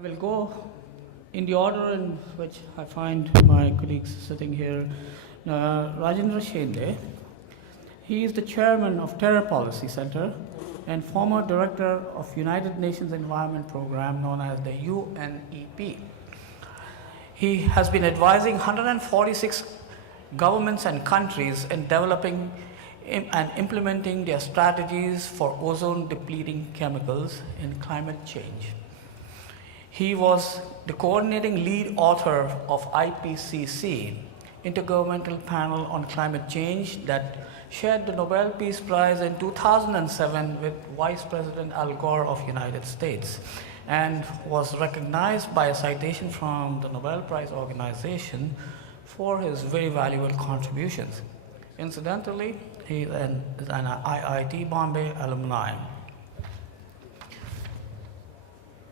I will go in the order in which I find my colleagues sitting here. Rajendran Shende, he is the chairman of Terror Policy Center and former director of United Nations Environment Program known as the UNEP. He has been advising 146 governments and countries in developing and implementing their strategies for ozone depleting chemicals in climate change. He was the coordinating lead author of IPCC, Intergovernmental Panel on Climate Change, that shared the Nobel Peace Prize in 2007 with Vice President Al Gore of United States, and was recognized by a citation from the Nobel Prize organization for his very valuable contributions. Incidentally, he is an IIT Bombay alumni.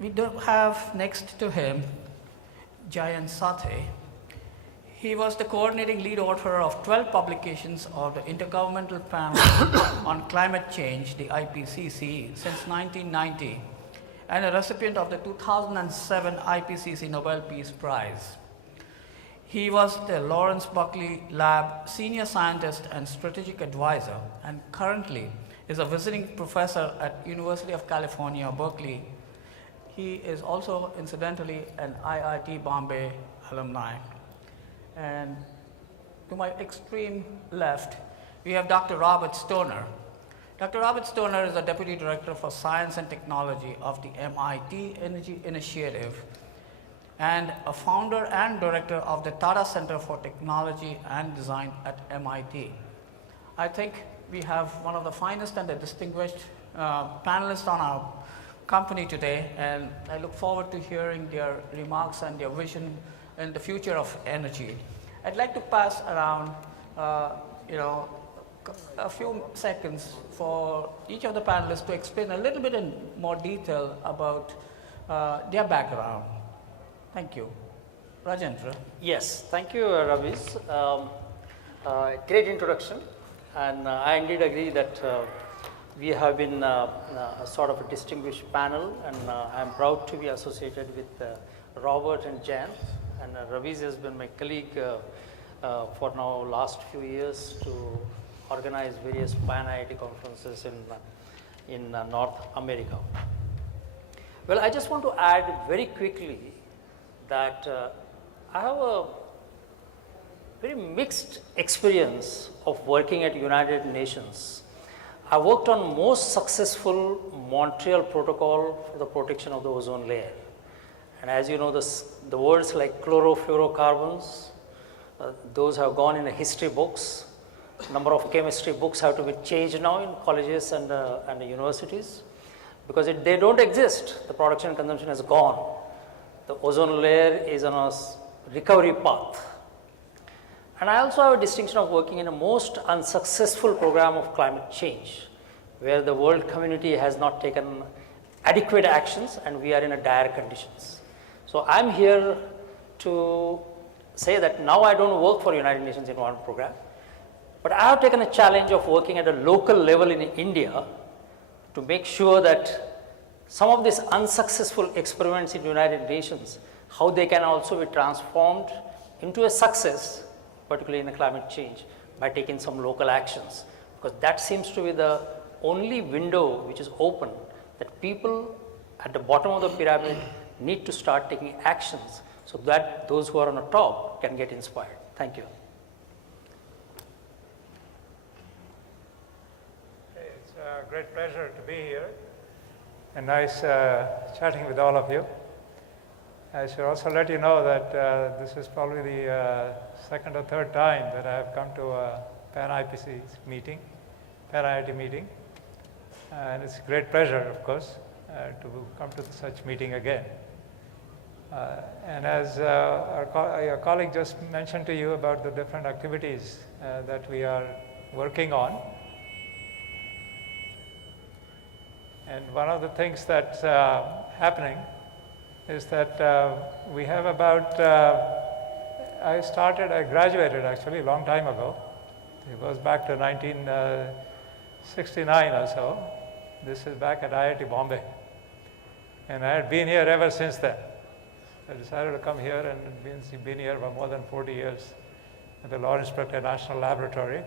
We do have next to him Jayant Sathe. He was the coordinating lead author of 12 publications of the Intergovernmental Panel on Climate Change, the IPCC, since 1990, and a recipient of the 2007 IPCC Nobel Peace Prize. He was the Lawrence Buckley Lab Senior Scientist and Strategic Advisor, and currently is a visiting professor at University of California, Berkeley. He is also, incidentally, an IIT Bombay alumni. And to my extreme left, we have Dr. Robert Stoner. Dr. Robert Stoner is the Deputy Director for Science and Technology of the MIT Energy Initiative and a founder and director of the Tata Center for Technology and Design at MIT. I think we have one of the finest and the distinguished panelists on our company today, and I look forward to hearing their remarks and their vision in the future of energy. I'd like to pass around a few seconds for each of the panelists to explain a little bit in more detail about their background. Thank you. Rajendran. Yes, thank you, Ravis. Great introduction, and I indeed agree that we have been a sort of a distinguished panel, and I'm proud to be associated with Robert and Jan. And Ravis has been my colleague for now last few years to organize various pan-IIT conferences in North America. Well, I just want to add very quickly that I have a very mixed experience of working at United Nations. I worked on most successful Montreal Protocol for the protection of the ozone layer. And as you know, the words like chlorofluorocarbons, those have gone in the history books. Number of chemistry books have to be changed now in colleges and universities, because they don't exist. The production and consumption has gone. The ozone layer is on a recovery path. And I also have a distinction of working in a most unsuccessful program of climate change, where the world community has not taken adequate actions and we are in a dire conditions. So I'm here to say that now I don't work for United Nations Environment Program, but I have taken a challenge of working at a local level in India to make sure that some of these unsuccessful experiments in United Nations, how they can also be transformed into a success, particularly in the climate change, by taking some local actions. Because that seems to be the only window which is open, that people at the bottom of the pyramid need to start taking actions so that those who are on the top can get inspired. Thank you. It's a great pleasure to be here and nice chatting with all of you. I should also let you know that this is probably the second or third time that I have come to a pan-IPC meeting, pan-IIT meeting. And it's a great pleasure, of course, to come to such meeting again. And as your colleague just mentioned to you about the different activities that we are working on. And one of the things that's happening is that we have about, I graduated actually a long time ago. It was back to 1969 or so. This is back at IIT Bombay. And I had been here ever since then. I decided to come here and been here for more than 40 years at the Lawrence Berkeley National Laboratory.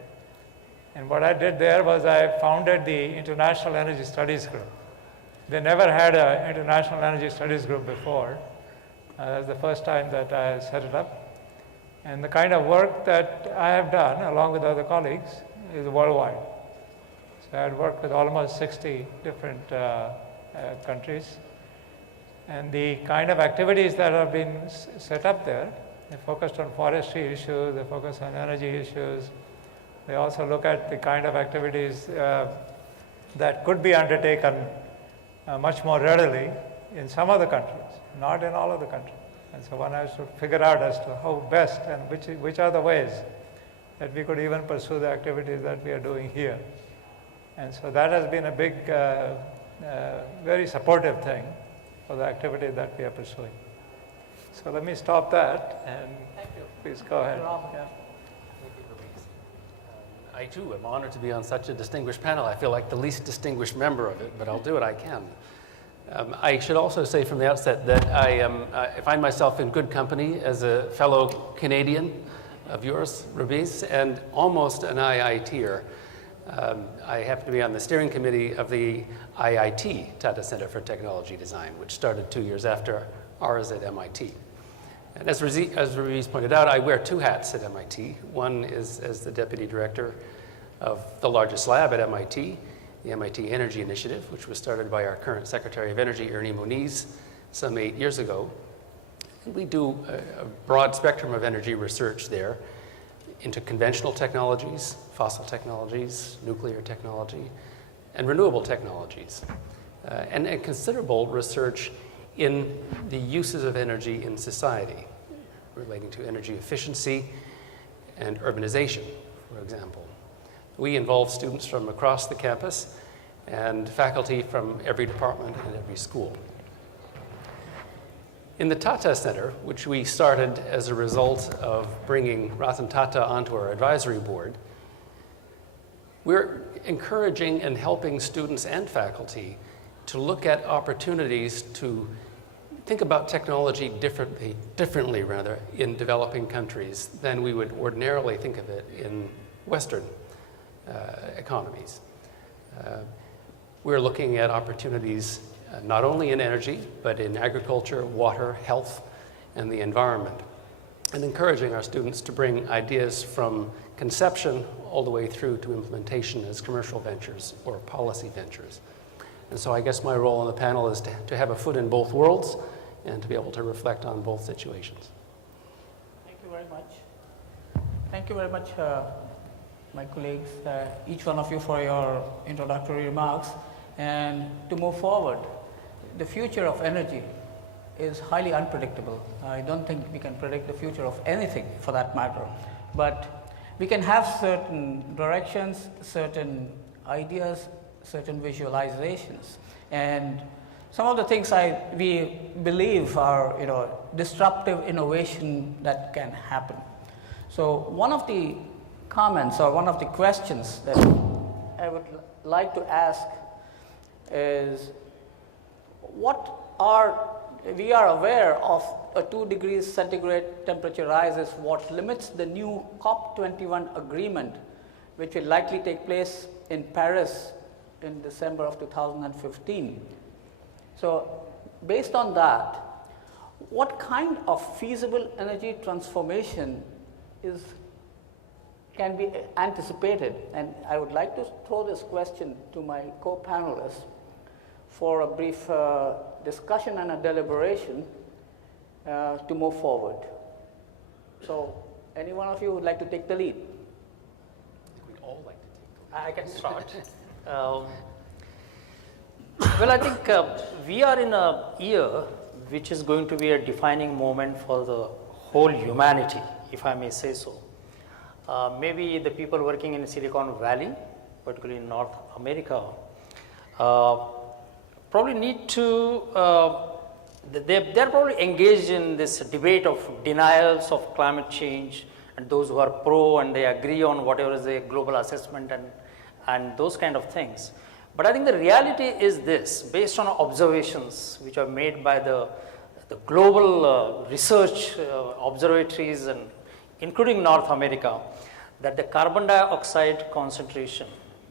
And what I did there was I founded the International Energy Studies Group. They never had an International Energy Studies Group before. That's the first time that I set it up. And the kind of work that I have done, along with other colleagues, is worldwide. So I had worked with almost 60 different countries. And the kind of activities that have been set up there, they focused on forestry issues, they focus on energy issues. They also look at the kind of activities that could be undertaken much more readily in some of the countries, not in all of the countries. And so one has to figure out as to how best and which are the ways that we could even pursue the activities that we are doing here. And so that has been a big, very supportive thing for the activity that we are pursuing. So let me stop that and please go ahead. Yeah. I too am honored to be on such a distinguished panel. I feel like the least distinguished member of it, but I'll do what I can. I should also say from the outset that I find myself in good company as a fellow Canadian of yours, Rabiz, and almost an IITer. I happen to be on the steering committee of the IIT, Tata Center for Technology Design, which started 2 years after ours at MIT. And as Rabiz pointed out, I wear two hats at MIT. One is as the deputy director of the largest lab at MIT, the MIT Energy Initiative, which was started by our current Secretary of Energy, Ernie Moniz, some 8 years ago. And we do a broad spectrum of energy research there into conventional technologies, fossil technologies, nuclear technology, and renewable technologies, and considerable research in the uses of energy in society, relating to energy efficiency and urbanization, for example. We involve students from across the campus and faculty from every department and every school. In the Tata Center, which we started as a result of bringing Ratan Tata onto our advisory board, we're encouraging and helping students and faculty to look at opportunities to think about technology differently in developing countries than we would ordinarily think of it in Western economies. We're looking at opportunities not only in energy, but in agriculture, water, health, and the environment, and encouraging our students to bring ideas from conception all the way through to implementation as commercial ventures or policy ventures. And so I guess my role on the panel is to have a foot in both worlds and to be able to reflect on both situations. Thank you very much. Thank you very much, my colleagues, each one of you for your introductory remarks. And to move forward, the future of energy is highly unpredictable. I don't think we can predict the future of anything for that matter. But we can have certain directions, certain ideas, certain visualizations. And some of the things we believe are disruptive innovation that can happen. So one of the comments or one of the questions that I would like to ask is, we are aware of a 2 degrees centigrade temperature rise is what limits the new COP21 agreement, which will likely take place in Paris in December of 2015. So based on that, what kind of feasible energy transformation can be anticipated? And I would like to throw this question to my co-panelists for a brief discussion and a deliberation to move forward. So any one of you would like to take the lead? I think we'd all like to take the lead. I can start. Well, I think we are in a year which is going to be a defining moment for the whole humanity, if I may say so. Maybe the people working in Silicon Valley, particularly in North America, probably need to, they're probably engaged in this debate of denials of climate change, and those who are pro and they agree on whatever is the global assessment and those kind of things. But I think the reality is this, based on observations which are made by the the global research observatories, and including North America, that the carbon dioxide concentration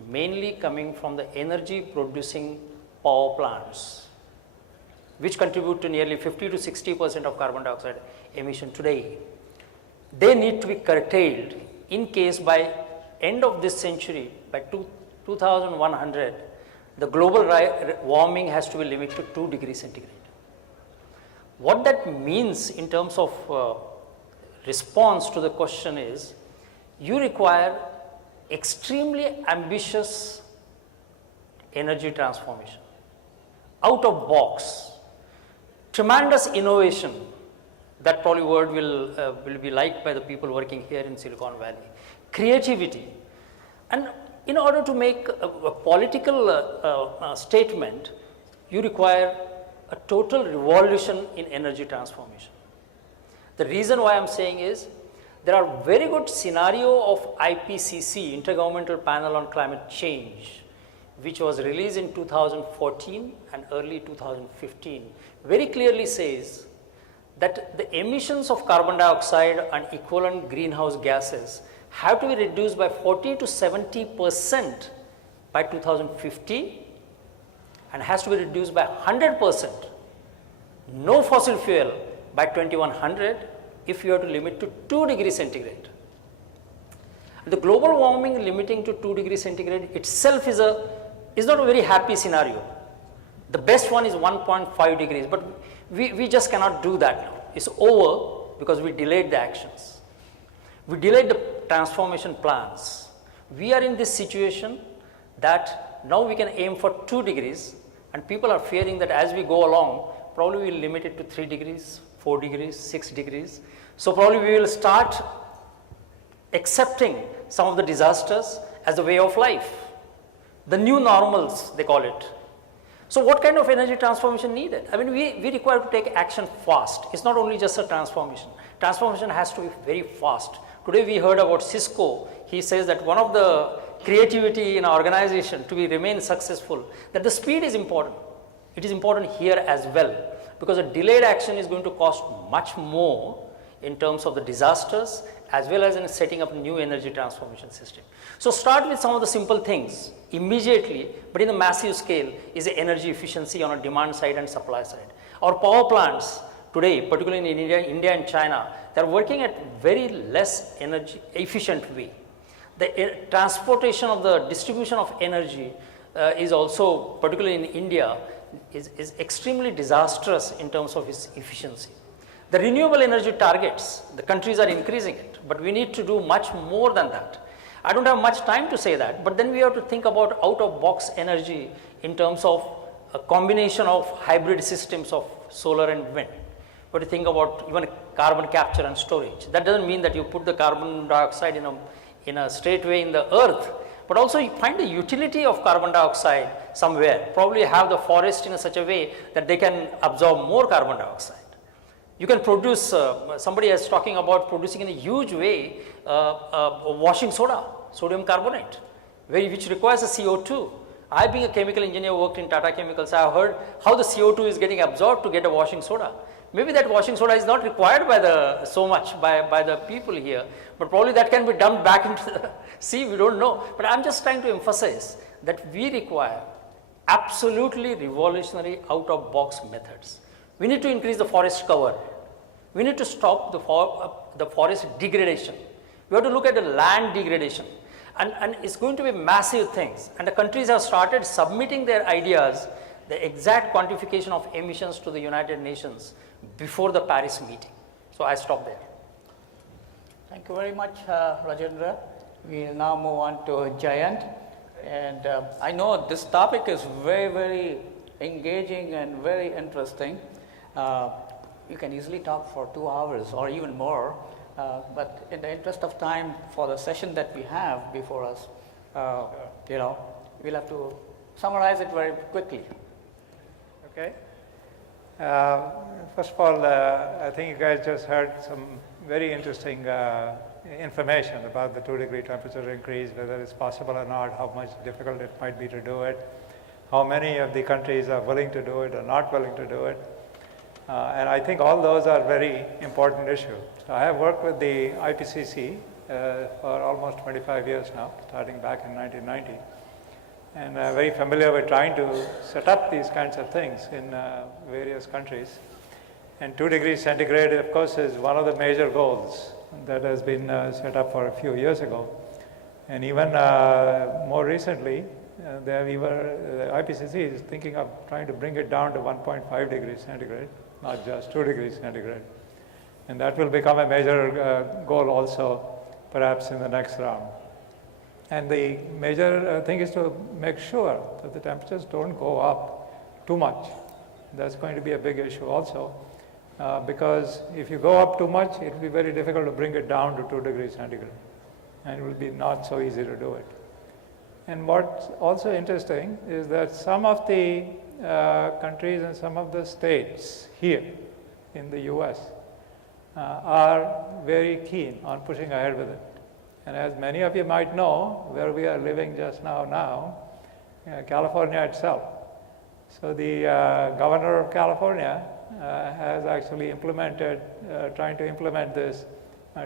mainly coming from the energy producing power plants, which contribute to nearly 50 to 60% of carbon dioxide emission today, they need to be curtailed in case by end of this century, by 2100, the global warming has to be limited to 2 degrees centigrade. What that means in terms of response to the question is, you require extremely ambitious energy transformation, out of box, tremendous innovation. That probably word will be liked by the people working here in Silicon Valley. Creativity. And in order to make a political statement, you require a total revolution in energy transformation. The reason why I am saying is, there are very good scenario of IPCC, Intergovernmental Panel on Climate Change, which was released in 2014 and early 2015, very clearly says that the emissions of carbon dioxide and equivalent greenhouse gases have to be reduced by 40 to 70% by 2050 and has to be reduced by 100%, no fossil fuel, by 2100 if you have to limit to 2 degrees centigrade. The global warming limiting to 2 degrees centigrade itself is not a very happy scenario. The best one is 1.5 degrees, but we just cannot do that now. It's over because we delayed the actions. We delayed the transformation plans. We are in this situation that now we can aim for 2 degrees, and people are fearing that as we go along, probably we will limit it to 3 degrees, 4 degrees, 6 degrees. So probably we will start accepting some of the disasters as a way of life. The new normals, they call it. So what kind of energy transformation needed? I mean, we require to take action fast. It's not only just a transformation. Transformation has to be very fast. Today we heard about Cisco. He says that one of the creativity in an organization to remain successful, that the speed is important. It is important here as well, because a delayed action is going to cost much more in terms of the disasters as well as in setting up a new energy transformation system. So start with some of the simple things immediately, but in a massive scale is the energy efficiency on a demand side and supply side. Our power plants today, particularly in India and China, they are working at very less energy efficient way. The transportation of the distribution of energy is also, particularly in India, is extremely disastrous in terms of its efficiency. The renewable energy targets, the countries are increasing it, but we need to do much more than that. I don't have much time to say that, but then we have to think about out-of-box energy in terms of a combination of hybrid systems of solar and wind. But you think about even carbon capture and storage. That doesn't mean that you put the carbon dioxide in a straight way in the earth, but also you find the utility of carbon dioxide somewhere. Probably have the forest in such a way that they can absorb more carbon dioxide. You can produce, somebody is talking about producing in a huge way washing soda, sodium carbonate, which requires a CO2. I, being a chemical engineer, worked in Tata Chemicals. I have heard how the CO2 is getting absorbed to get a washing soda. Maybe that washing soda is not required by so much by the people here, but probably that can be dumped back into the sea, we don't know. But I am just trying to emphasize that we require absolutely revolutionary out-of-box methods. We need to increase the forest cover. We need to stop the forest degradation. We have to look at the land degradation. And it's going to be massive things. And the countries have started submitting their ideas, the exact quantification of emissions to the United Nations before the Paris meeting. So I stop there. Thank you very much, Rajendran. We will now move on to Jayant. And I know this topic is very, very engaging and very interesting. You can easily talk for 2 hours or even more, but in the interest of time for the session that we have before us, we'll have to summarize it very quickly. Okay. First of all, I think you guys just heard some very interesting information about the 2-degree temperature increase, whether it's possible or not, how much difficult it might be to do it, how many of the countries are willing to do it or not willing to do it. And I think all those are very important issues. So I have worked with the IPCC for almost 25 years now, starting back in 1990. And I'm very familiar with trying to set up these kinds of things in various countries. And 2 degrees centigrade, of course, is one of the major goals that has been set up for a few years ago. And even more recently, the IPCC is thinking of trying to bring it down to 1.5 degrees centigrade, not just 2 degrees centigrade. And that will become a major goal also, perhaps in the next round. And the major thing is to make sure that the temperatures don't go up too much. That's going to be a big issue also, because if you go up too much, it will be very difficult to bring it down to 2 degrees centigrade. And it will be not so easy to do it. And what's also interesting is that some of the countries and some of the states here in the US are very keen on pushing ahead with it. And as many of you might know, where we are living just now, California itself. So the governor of California has actually implemented, trying to implement this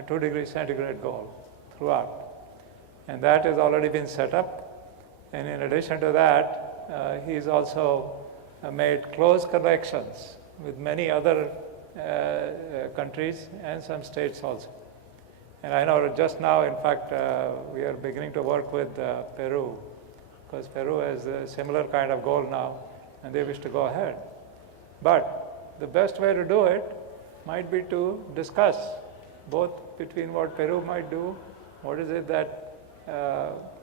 2 degrees centigrade goal throughout. And that has already been set up. And in addition to that, he's also made close connections with many other countries and some states also. And I know just now, in fact, we are beginning to work with Peru, because Peru has a similar kind of goal now, and they wish to go ahead. But the best way to do it might be to discuss both between what Peru might do, what is it that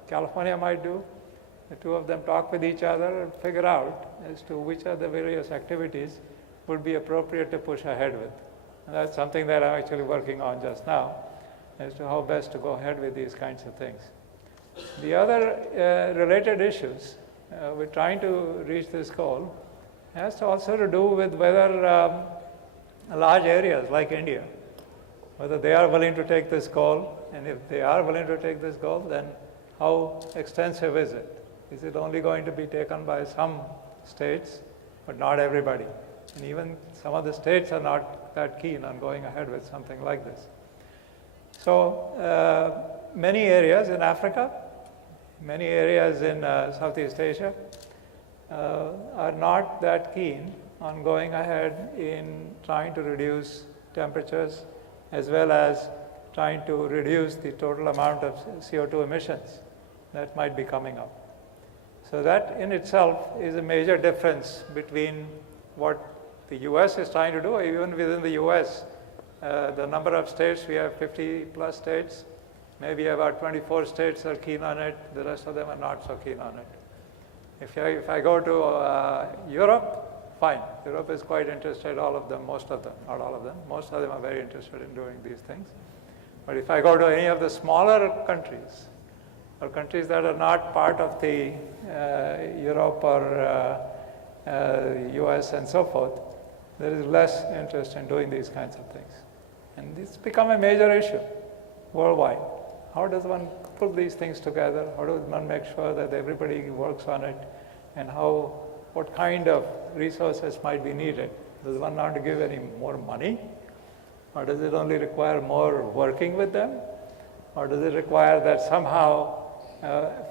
California might do. The two of them talk with each other and figure out as to which of the various activities would be appropriate to push ahead with. And that's something that I'm actually working on just now, as to how best to go ahead with these kinds of things. The other related issues with trying to reach this goal has also to do with whether large areas like India, whether they are willing to take this goal, and if they are willing to take this goal, then how extensive is it? Is it only going to be taken by some states, but not everybody? And even some of the states are not that keen on going ahead with something like this. So many areas in Africa, many areas in Southeast Asia are not that keen on going ahead in trying to reduce temperatures, as well as trying to reduce the total amount of CO2 emissions that might be coming up. So that in itself is a major difference between what the US is trying to do. Even within the US, the number of states, we have 50 plus states, maybe about 24 states are keen on it, the rest of them are not so keen on it. If I go to Europe, fine. Europe is quite interested, all of them, most of them, not all of them, most of them are very interested in doing these things. But if I go to any of the smaller countries, or countries that are not part of the Europe or US and so forth, there is less interest in doing these kinds of things. And it's become a major issue worldwide. How does one put these things together? How does one make sure that everybody works on it? And what kind of resources might be needed? Does one not to give any more money? Or does it only require more working with them? Or does it require that somehow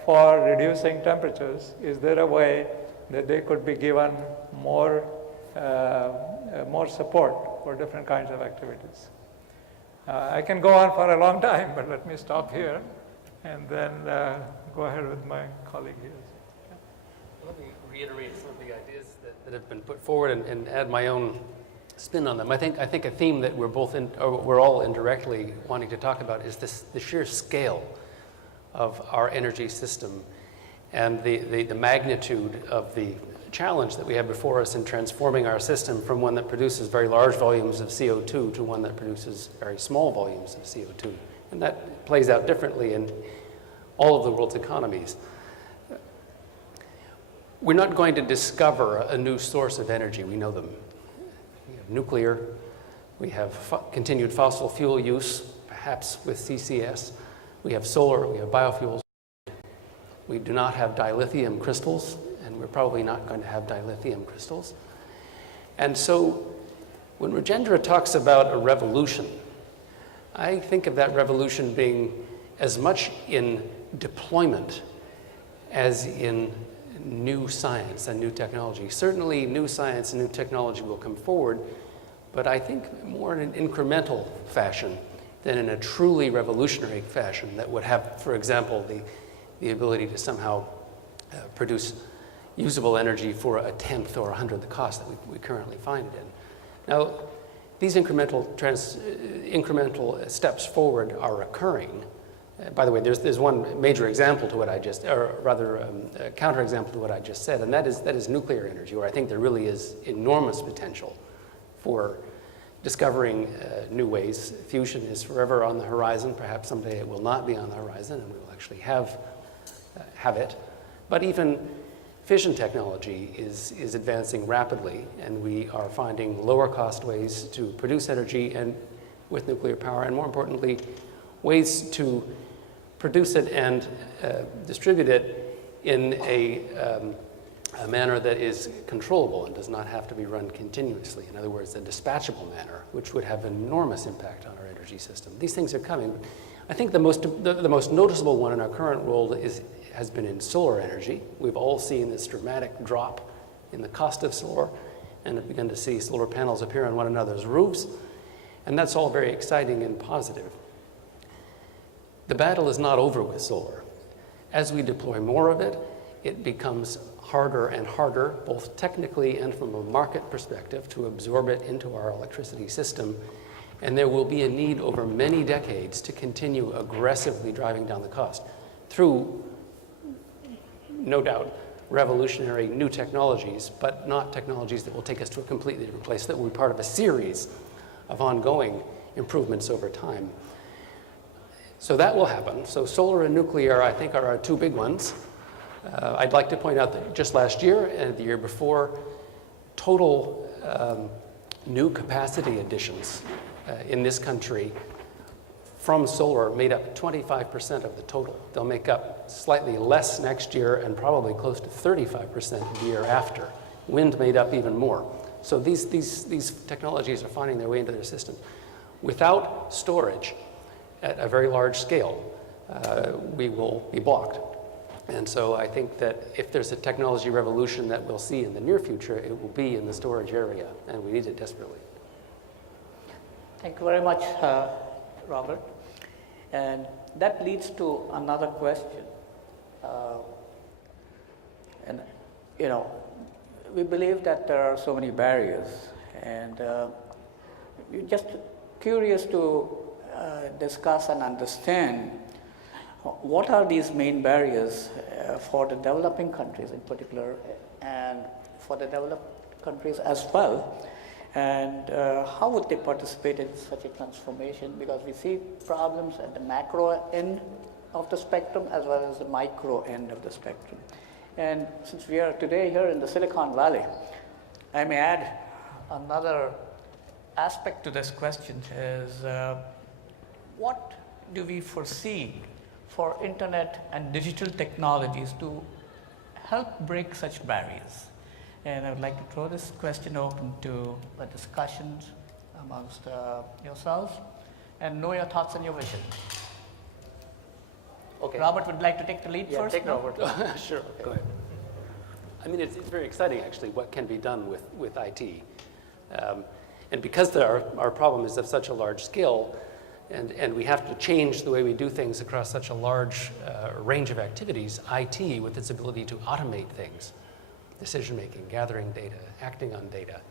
for reducing temperatures, is there a way that they could be given more support for different kinds of activities? I can go on for a long time, but let me stop here and then go ahead with my colleague here. Let me reiterate some of the ideas that have been put forward and add my own spin on them. I think a theme that we're all indirectly wanting to talk about is the sheer scale of our energy system and the magnitude of the challenge that we have before us in transforming our system from one that produces very large volumes of CO2 to one that produces very small volumes of CO2. And that plays out differently in all of the world's economies. We're not going to discover a new source of energy. We know them. We have nuclear, we have continued fossil fuel use, perhaps with CCS. We have solar, we have biofuels. We do not have dilithium crystals, and we're probably not going to have dilithium crystals. And so When Rajendra talks about a revolution, I think of that revolution being as much in deployment as in new science and new technology. Certainly new science and new technology will come forward, but I think more in an incremental fashion than in a truly revolutionary fashion that would have, for example, the ability to somehow produce usable energy for a tenth or 100th the cost that we currently find it in. Now, these incremental steps forward are occurring. By the way, there's one major example to what I just, or rather a counterexample to what I just said, and that is nuclear energy, where I think there really is enormous potential for discovering new ways. Fusion is forever on the horizon. Perhaps someday it will not be on the horizon, and we will actually have it. But even fission technology is advancing rapidly, and we are finding lower cost ways to produce energy and with nuclear power, and more importantly, ways to produce it and distribute it in a manner that is controllable and does not have to be run continuously. In other words, a dispatchable manner, which would have enormous impact on our energy system. These things are coming. I think the most noticeable one in our current world has been in solar energy. We've all seen this dramatic drop in the cost of solar and have begun to see solar panels appear on one another's roofs, and that's all very exciting and positive. The battle is not over with solar. As we deploy more of it, it becomes harder and harder, both technically and from a market perspective, to absorb it into our electricity system. And there will be a need over many decades to continue aggressively driving down the cost through, no doubt, revolutionary new technologies, but not technologies that will take us to a completely different place, that will be part of a series of ongoing improvements over time. So that will happen. So solar and nuclear, I think, are our two big ones. I'd like to point out that just last year and the year before, total new capacity additions in this country from solar made up 25% of the total. They'll make up slightly less next year and probably close to 35% the year after. Wind made up even more. So these technologies are finding their way into their system. Without storage at a very large scale, we will be blocked. And so I think that if there's a technology revolution that we'll see in the near future, it will be in the storage area, and we need it desperately. Thank you very much, Robert. And that leads to another question. And, you know, we believe that there are so many barriers, and we're just curious to discuss and understand what are these main barriers for the developing countries in particular, and for the developed countries as well, and how would they participate in such a transformation? Because we see problems at the macro end of the spectrum as well as the micro end of the spectrum. And since we are today here in the Silicon Valley, I may add another aspect to this question is what do we foresee for internet and digital technologies to help break such barriers? And I would like to throw this question open to a discussion amongst yourselves and know your thoughts and your vision. Okay. Robert would like to take the lead first? Take Robert. Sure, okay. Go ahead. I mean, it's very exciting, actually, what can be done with IT. And because our problem is of such a large scale, and we have to change the way we do things across such a large range of activities, IT, with its ability to automate things, decision-making, gathering data, acting on data,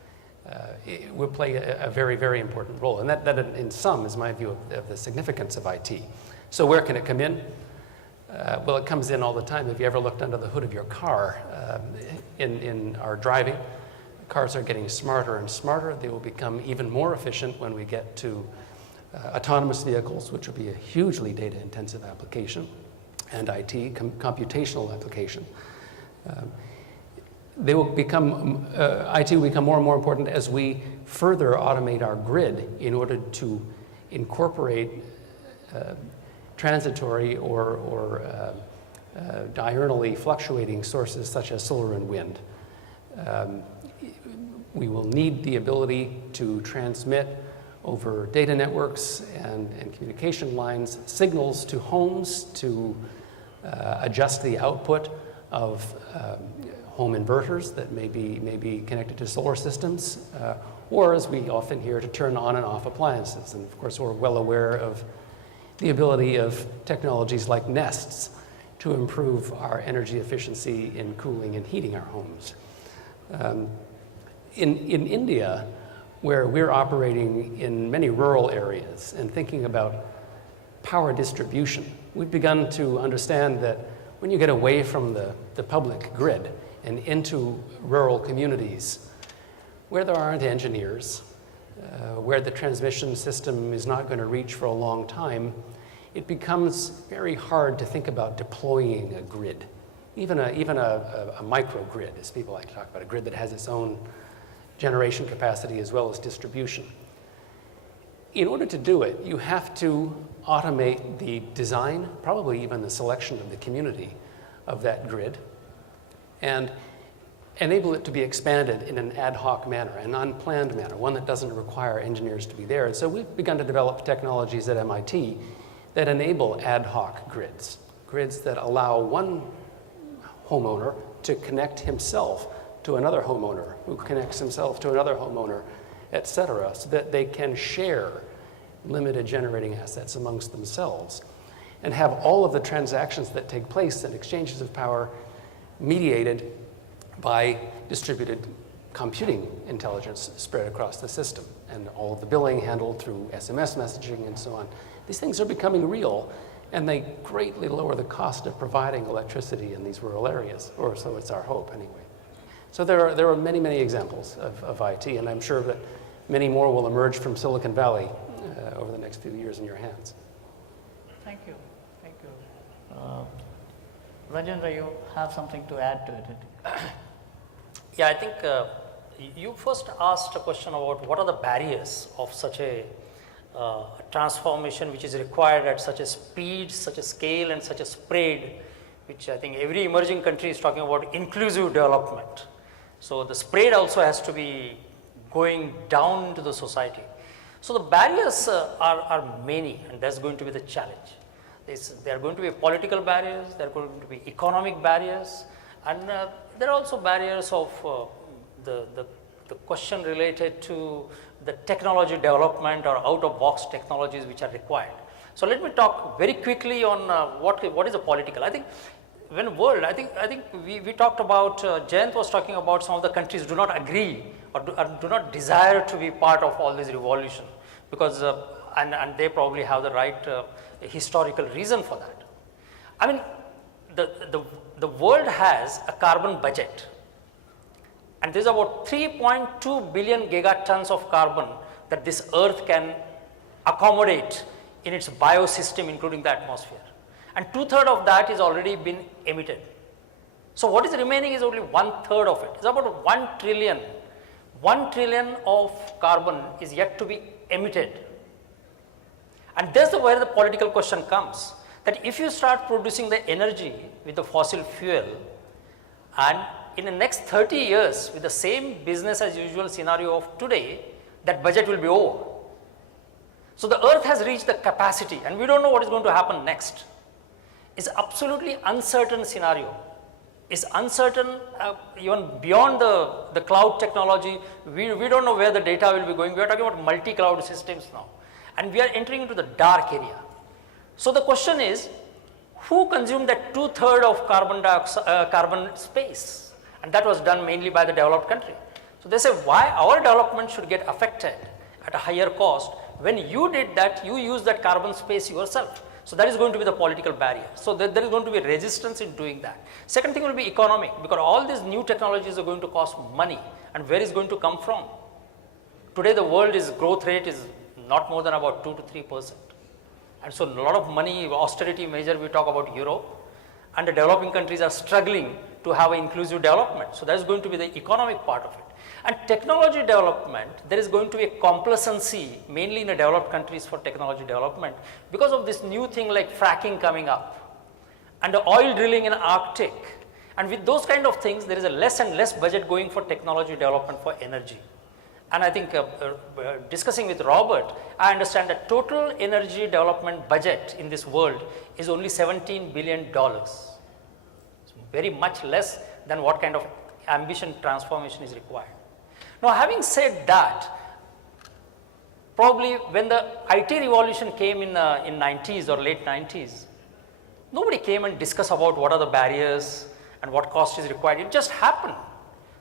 it will play a very, very important role. And that in sum is my view of the significance of IT. So where can it come in? Well, it comes in all the time. If you ever looked under the hood of your car in our driving, cars are getting smarter and smarter. They will become even more efficient when we get to autonomous vehicles, which will be a hugely data-intensive application, and IT, computational application. They will become, IT will become more and more important as we further automate our grid in order to incorporate transitory or diurnally fluctuating sources such as solar and wind. We will need the ability to transmit over data networks and communication lines signals to homes to adjust the output of home inverters that may be connected to solar systems, or as we often hear, to turn on and off appliances. And of course, we're well aware of the ability of technologies like Nests to improve our energy efficiency in cooling and heating our homes. In India, where we're operating in many rural areas and thinking about power distribution, we've begun to understand that when you get away from the public grid and into rural communities where there aren't engineers, where the transmission system is not going to reach for a long time, it becomes very hard to think about deploying a grid, even a microgrid, as people like to talk about, a grid that has its own generation capacity as well as distribution. In order to do it, you have to automate the design, probably even the selection of the community of that grid, and enable it to be expanded in an ad hoc manner, an unplanned manner, one that doesn't require engineers to be there. And so we've begun to develop technologies at MIT that enable ad hoc grids, grids that allow one homeowner to connect himself to another homeowner, who connects himself to another homeowner, et cetera, so that they can share limited generating assets amongst themselves and have all of the transactions that take place and exchanges of power mediated by distributed computing intelligence spread across the system, and all of the billing handled through SMS messaging and so on. These things are becoming real, and they greatly lower the cost of providing electricity in these rural areas, or so it's our hope anyway. So there are many, many examples of IT, and I'm sure that many more will emerge from Silicon Valley over the next few years in your hands. Thank you. Thank you. Rajendran, you have something to add to it? Yeah, I think you first asked a question about what are the barriers of such a transformation which is required at such a speed, such a scale, and such a spread, which I think every emerging country is talking about inclusive development. So the spread also has to be going down into the society. So the barriers are many, and that's going to be the challenge. There are going to be political barriers, there are going to be economic barriers, and there are also barriers of the question related to the technology development or out-of-box technologies which are required. So let me talk very quickly on what is a political. I think when world, I think we talked about, Jayant was talking about some of the countries do not agree or do not desire to be part of all this revolution because, and they probably have the right historical reason for that. I mean, the world has a carbon budget, and there's about 3.2 billion gigatons of carbon that this earth can accommodate in its biosystem, including the atmosphere. And 2/3 of that is already been emitted. So what is remaining is only 1/3 of it. It's about 1 trillion. 1 trillion of carbon is yet to be emitted. And that's where the political question comes, that if you start producing the energy with the fossil fuel, and in the next 30 years with the same business as usual scenario of today, that budget will be over. So the earth has reached the capacity, and we don't know what is going to happen next. It's absolutely uncertain scenario. It's uncertain even beyond the cloud technology. We don't know where the data will be going. We are talking about multi-cloud systems now, and we are entering into the dark area. So the question is, who consumed that 2/3 of carbon space? And that was done mainly by the developed country. So they say, why our development should get affected at a higher cost? When you did that, you used that carbon space yourself. So that is going to be the political barrier. So there is going to be resistance in doing that. Second thing will be economic, because all these new technologies are going to cost money, and where is going to come from? Today the world's growth rate is not more than about 2 to 3%. And so a lot of money, austerity measure, we talk about Europe, and the developing countries are struggling to have an inclusive development. So that is going to be the economic part of it. And technology development, there is going to be a complacency, mainly in the developed countries, for technology development because of this new thing like fracking coming up and the oil drilling in Arctic. And with those kind of things, there is a less and less budget going for technology development for energy. And I think discussing with Robert, I understand that total energy development budget in this world is only $17 billion. It's very much less than what kind of ambition transformation is required. Now, having said that, probably when the IT revolution came in 90s or late 90s, nobody came and discussed about what are the barriers and what cost is required. It just happened.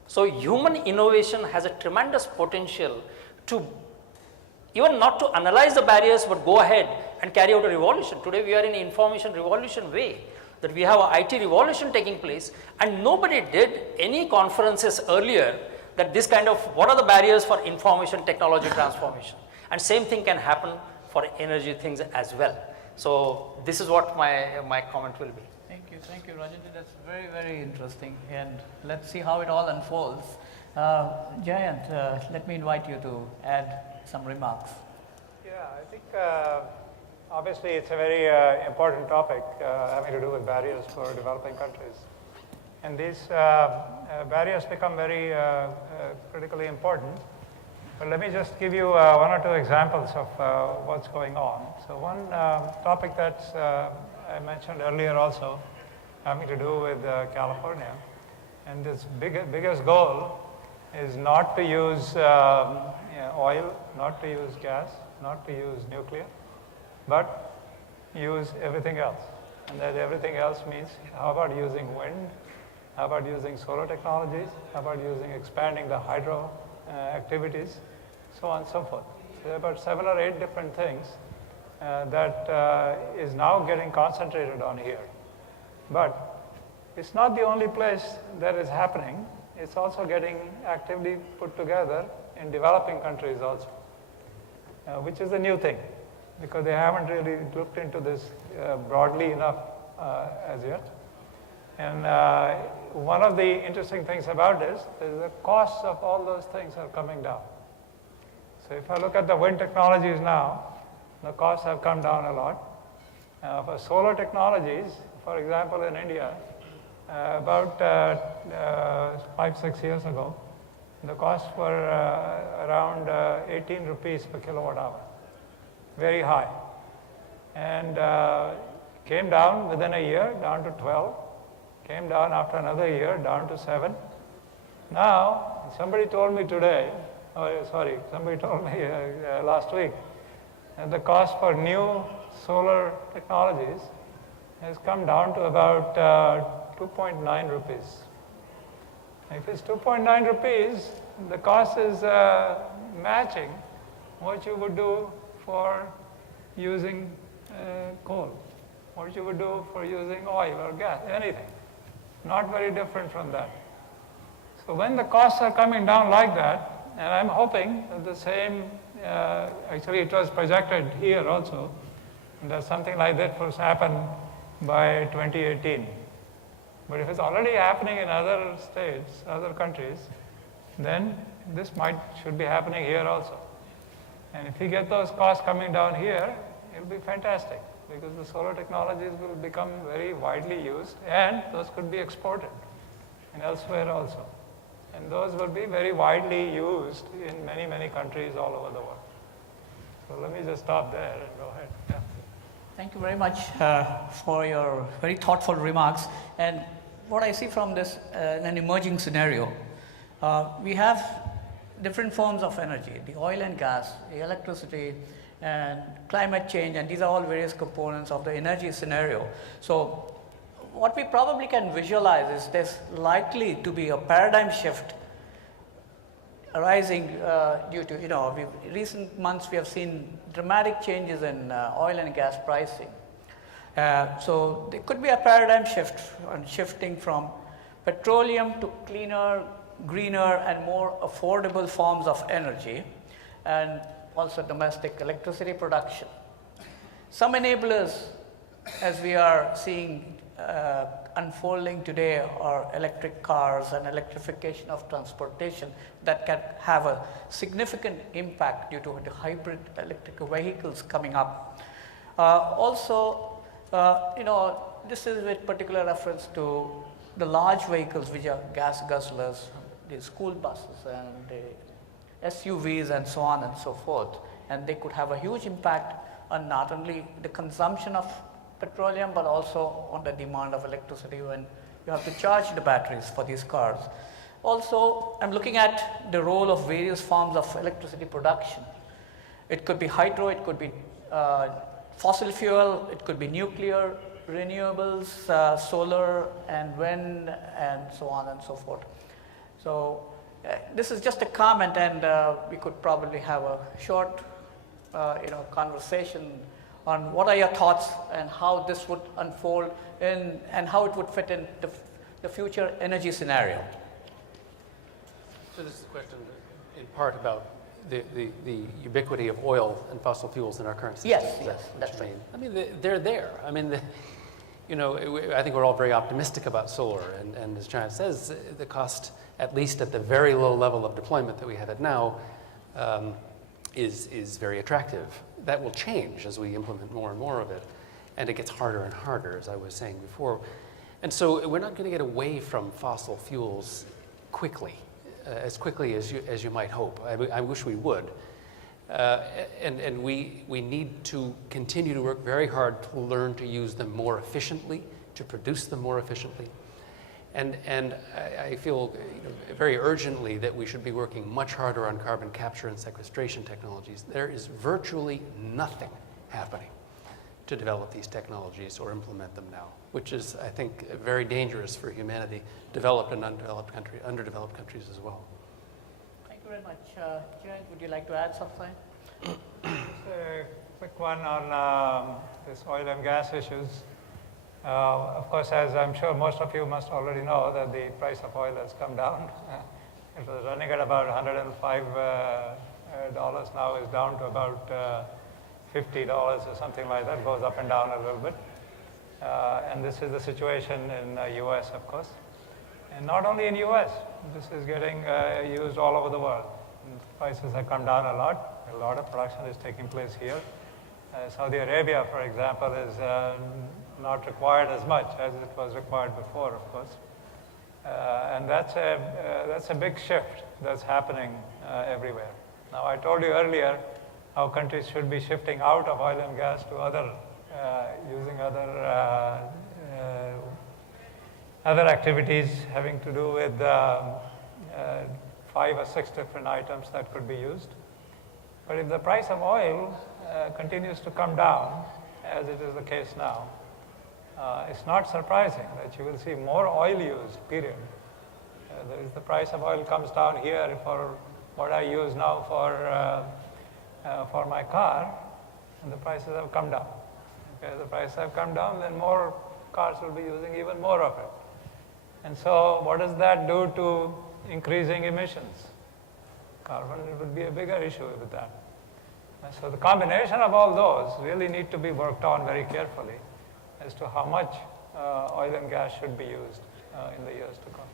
So, human innovation has a tremendous potential to even not to analyze the barriers, but go ahead and carry out a revolution. Today, we are in an information revolution way, that we have an IT revolution taking place, and nobody did any conferences earlier that this kind of what are the barriers for information technology transformation. And same thing can happen for energy things as well. So, this is what my comment will be. Thank you, Rajendran. That's very, very interesting. And let's see how it all unfolds. Jayant, let me invite you to add some remarks. Yeah, I think obviously it's a very important topic having to do with barriers for developing countries. And these barriers become very critically important. But let me just give you one or two examples of what's going on. So one topic that I mentioned earlier also, having to do with California, and this biggest goal is not to use oil, not to use gas, not to use nuclear, but use everything else. And that everything else means how about using wind, how about using solar technologies, how about expanding the hydro activities, so on and so forth. So there are about 7 or 8 different things that is now getting concentrated on here. But it's not the only place that is happening. It's also getting actively put together in developing countries also, which is a new thing because they haven't really looked into this broadly enough as yet. And one of the interesting things about this is the costs of all those things are coming down. So if I look at the wind technologies now, the costs have come down a lot. For solar technologies, for example, in India, about 5-6 years ago, the costs were around 18 rupees per kilowatt hour, very high. And came down within a year, down to 12, came down after another year, down to 7. Now, somebody told me today, somebody told me last week, that the cost for new solar technologies has come down to about 2.9 rupees. If it's 2.9 rupees, the cost is matching what you would do for using coal, what you would do for using oil or gas, anything. Not very different from that. So when the costs are coming down like that, and I'm hoping that the same, actually it was projected here also, that something like that will happen by 2018. But if it's already happening in other states, other countries, then this should be happening here also. And if you get those costs coming down here, it'll be fantastic because the solar technologies will become very widely used and those could be exported and elsewhere also. And those will be very widely used in many, many countries all over the world. So let me just stop there and go ahead. Yeah. Thank you very much for your very thoughtful remarks. And what I see from this, an emerging scenario, we have different forms of energy, the oil and gas, the electricity, and climate change, and these are all various components of the energy scenario. So what we probably can visualize is there's likely to be a paradigm shift arising due to, in recent months we have seen dramatic changes in oil and gas pricing. So there could be a paradigm shift on shifting from petroleum to cleaner, greener and more affordable forms of energy, and also domestic electricity production. Some enablers, as we are seeing unfolding today, are electric cars and electrification of transportation that can have a significant impact due to the hybrid electric vehicles coming up. Also, this is with particular reference to the large vehicles which are gas guzzlers, the school buses and the SUVs and so on and so forth, and they could have a huge impact on not only the consumption of petroleum but also on the demand of electricity when you have to charge the batteries for these cars. Also, I'm looking at the role of various forms of electricity production. It could be hydro, it could be fossil fuel, it could be nuclear, renewables, solar and wind and so on and so forth. So this is just a comment, and we could probably have a short conversation on what are your thoughts and how this would unfold in, and how it would fit in the future energy scenario. So this is a question in part about the ubiquity of oil and fossil fuels in our current system. Yes, Is yes, what that's you right. mean? I mean, they're there. I mean, I think we're all very optimistic about solar, and as Giant says, the cost, at least at the very low level of deployment that we have it now, is very attractive. That will change as we implement more and more of it, and it gets harder and harder, as I was saying before. And so we're not going to get away from fossil fuels quickly, as quickly as you might hope. I wish we would. And we need to continue to work very hard to learn to use them more efficiently, to produce them more efficiently. And I feel very urgently that we should be working much harder on carbon capture and sequestration technologies. There is virtually nothing happening to develop these technologies or implement them now, which is, I think, very dangerous for humanity, developed and underdeveloped countries as well. Thank you very much. Jayant, would you like to add something? Just a quick one on this oil and gas issues. Of course, as I'm sure most of you must already know, that the price of oil has come down. It was running at about $105 now is down to about $50 or something like that, goes up and down a little bit. And this is the situation in the US, of course. And not only in US, this is getting used all over the world. And prices have come down a lot of production is taking place here. Saudi Arabia, for example, is not required as much as it was required before, of course. And that's a big shift that's happening everywhere. Now, I told you earlier how countries should be shifting out of oil and gas to using other activities having to do with 5 or 6 different items that could be used. But if the price of oil continues to come down, as it is the case now, it's not surprising that you will see more oil use, period. If the price of oil comes down here for what I use now for my car, and the prices have come down. Okay, the prices have come down, then more cars will be using even more of it. And so what does that do to increasing emissions? Carbon would be a bigger issue with that. And so the combination of all those really need to be worked on very carefully as to how much oil and gas should be used in the years to come.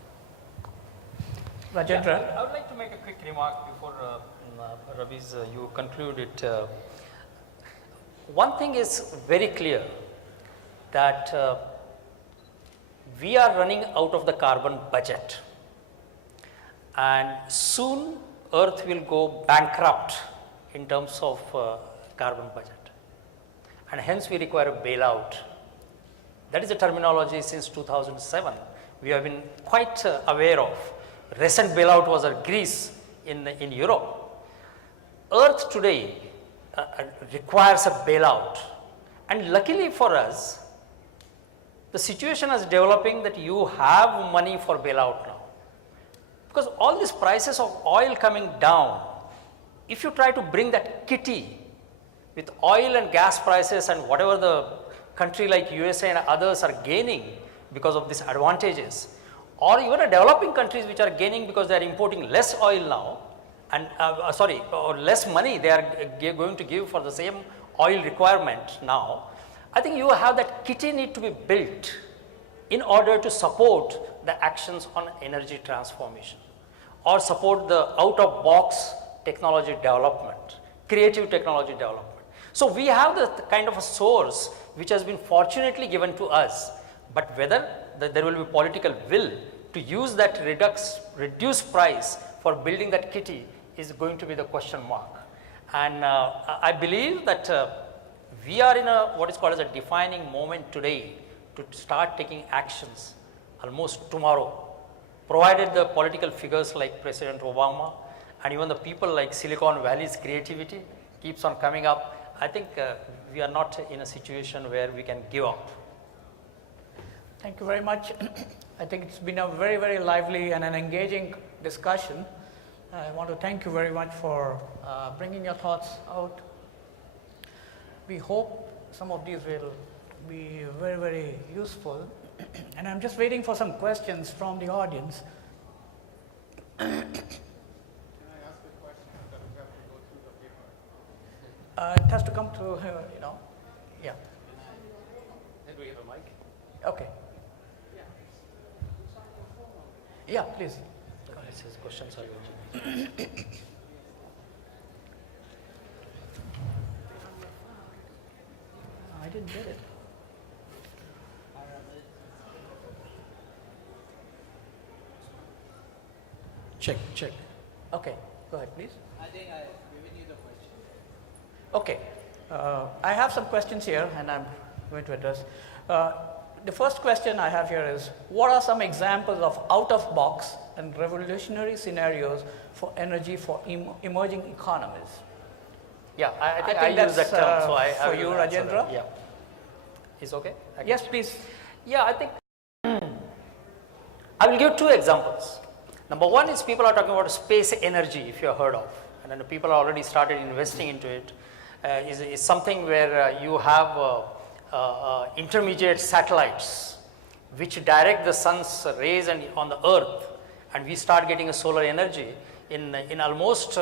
Rajendran? I would like to make a quick remark before Ravi's, you conclude it. One thing is very clear, that we are running out of the carbon budget, and soon Earth will go bankrupt in terms of carbon budget, and hence we require a bailout. That is a terminology since 2007 we have been quite aware of. Recent bailout was Greece in Europe. Earth today requires a bailout, and luckily for us, the situation is developing that you have money for bailout now, because all these prices of oil coming down, if you try to bring that kitty with oil and gas prices and whatever the country like USA and others are gaining because of these advantages, or even developing countries which are gaining because they are importing less oil now, and or less money they are going to give for the same oil requirement now, I think you have that kitty need to be built in order to support the actions on energy transformation, or support the out-of-box technology development, creative technology development. So we have the kind of a source which has been fortunately given to us, but whether that there will be political will to use that reduced price for building that kitty is going to be the question mark. And I believe that we are in a what is called as a defining moment today to start taking actions almost tomorrow, provided the political figures like President Obama and even the people like Silicon Valley's creativity keeps on coming up. I think we are not in a situation where we can give up. Thank you very much. I think it's been a very, very lively and an engaging discussion. I want to thank you very much for bringing your thoughts out. We hope some of these will be very, very useful. And I'm just waiting for some questions from the audience. Can I ask a question that we have to go through the paper? It has to come through, yeah. Did we have a mic? Okay. Yeah, please. This is questions are urgent. I didn't get it. Check. Okay, go ahead, please. I think I've given you the question. Okay, I have some questions here and I'm going to address. The first question I have here is, what are some examples of out-of-box and revolutionary scenarios for energy for emerging economies? Yeah, I think think I use that's, that term, so I for will you, answer Rajendra? that. Yeah. Is okay? Yes, please. Yeah, I think I will give two examples. Number one is people are talking about space energy, if you have heard of, and then people are already started investing into it. Is something where you have intermediate satellites which direct the sun's rays on the earth, and we start getting a solar energy in almost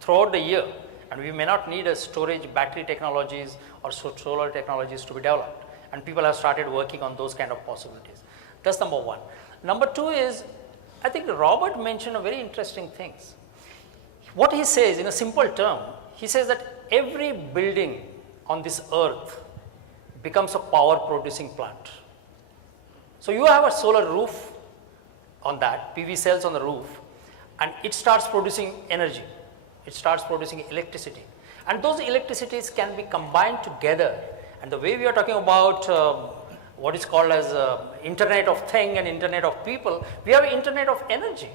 throughout the year, and we may not need a storage battery technologies or solar technologies to be developed, and people have started working on those kind of possibilities. That's number one. Number two is, I think Robert mentioned a very interesting things. What he says in a simple term, he says that every building on this earth becomes a power producing plant. So you have a solar roof on that, PV cells on the roof, and it starts producing energy. It starts producing electricity. And those electricities can be combined together. And the way we are talking about what is called as Internet of Thing and Internet of People, we have Internet of Energy,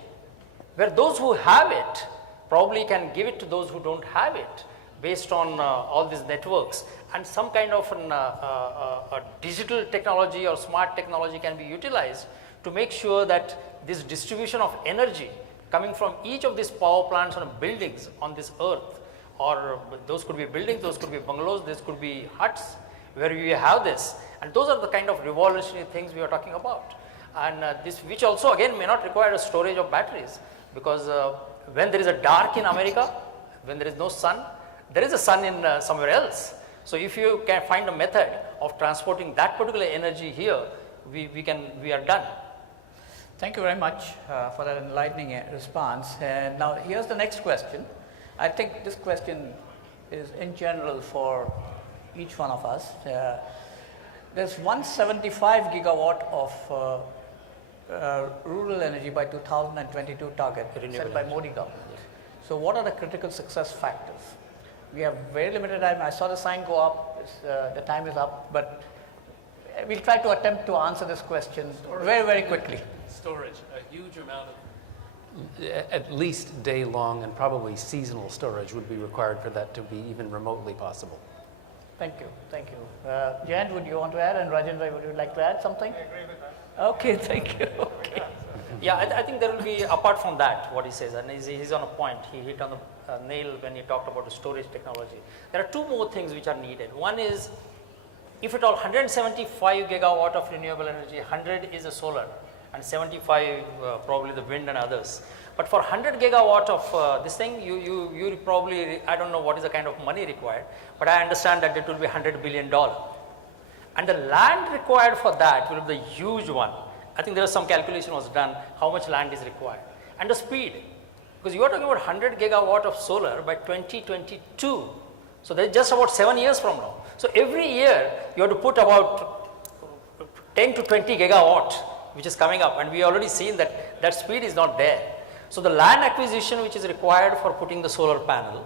where those who have it probably can give it to those who don't have it based on all these networks, and some kind of a digital technology or smart technology can be utilized to make sure that this distribution of energy coming from each of these power plants on buildings on this earth, or those could be buildings, those could be bungalows, this could be huts where we have this, and those are the kind of revolutionary things we are talking about. And this, which also again may not require a storage of batteries, because when there is a dark in America, when there is no sun, there is a sun in somewhere else. So if you can find a method of transporting that particular energy here, we are done. Thank you very much for that enlightening response. And now here's the next question. I think this question is in general for each one of us. There's 175 gigawatt of rural energy by 2022 target set by Modi government. So what are the critical success factors? We have very limited time. I saw the sign go up. The time is up, but we'll try to attempt to answer this question very, very quickly. Storage, a huge amount of at least day-long and probably seasonal storage would be required for that to be even remotely possible. Thank you. Jayant, would you want to add? And Rajendra, would you like to add something? I agree with that. Okay, thank you. Okay. Yeah, I think there will be, apart from that, what he says, and he's on a point, he hit on the nail when he talked about the storage technology. There are two more things which are needed. One is, if at all 175 gigawatt of renewable energy, 100 is a solar, and 75 probably the wind and others. But for 100 gigawatt of this thing, you probably, I don't know what is the kind of money required, but I understand that it will be $100 billion. And the land required for that will be the huge one. I think there was some calculation was done how much land is required. And the speed, because you are talking about 100 gigawatt of solar by 2022. So that's just about 7 years from now. So every year you have to put about 10 to 20 gigawatt, which is coming up, and we already seen that that speed is not there. So the land acquisition which is required for putting the solar panel,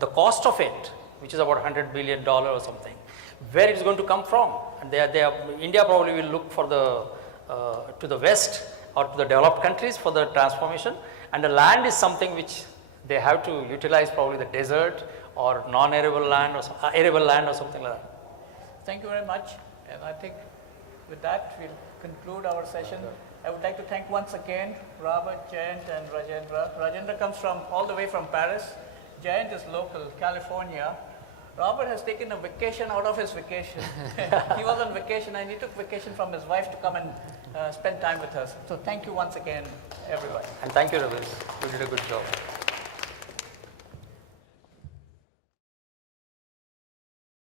the cost of it, which is about $100 billion or something, where it is going to come from? And India probably will look for to the west or to the developed countries for the transformation, and the land is something which they have to utilize, probably the desert or non-arable land or arable land or something like that. Thank you very much. And I think with that, we'll conclude our session. I would like to thank once again Robert, Jayant, and Rajendra. Rajendra comes from all the way from Paris. Jayant is local, California. Robert has taken a vacation out of his vacation. He was on vacation and he took vacation from his wife to come and spend time with us. So thank you once again, everybody. And thank you, Ravis. You did a good job.